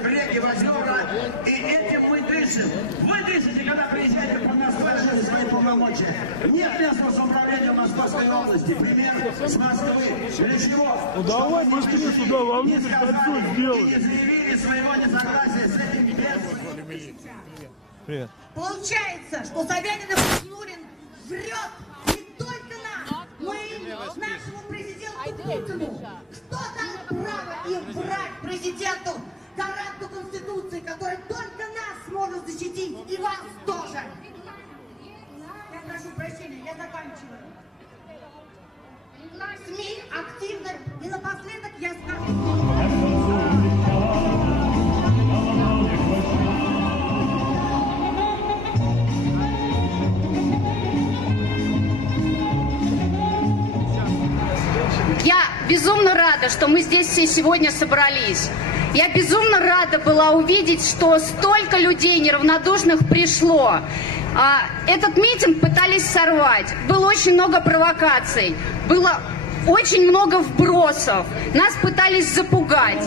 в реки, в озера, и этим мы дышим. Вы дышите, когда приезжаете по Москве, решили свои полномочия. Нет местного самоуправления в Московской области. Пример с Москвы. Для чего? Ну давай быстрее сюда, вовнутрь кольцо сделай. Не заявили своего несогласия с этим без. Привет. Получается, что Собянин и Шнурин врет не только нам, но и нашему президенту Путину. Кто дал право им врать президенту, гаранту Конституции, который только нас сможет защитить, и вас тоже? Я прошу прощения, я заканчиваю. СМИ активно, и напоследок я скажу... Я безумно рада, что мы здесь все сегодня собрались. Я безумно рада была увидеть, что столько людей неравнодушных пришло. Этот митинг пытались сорвать. Было очень много провокаций. Было очень много вбросов. Нас пытались запугать.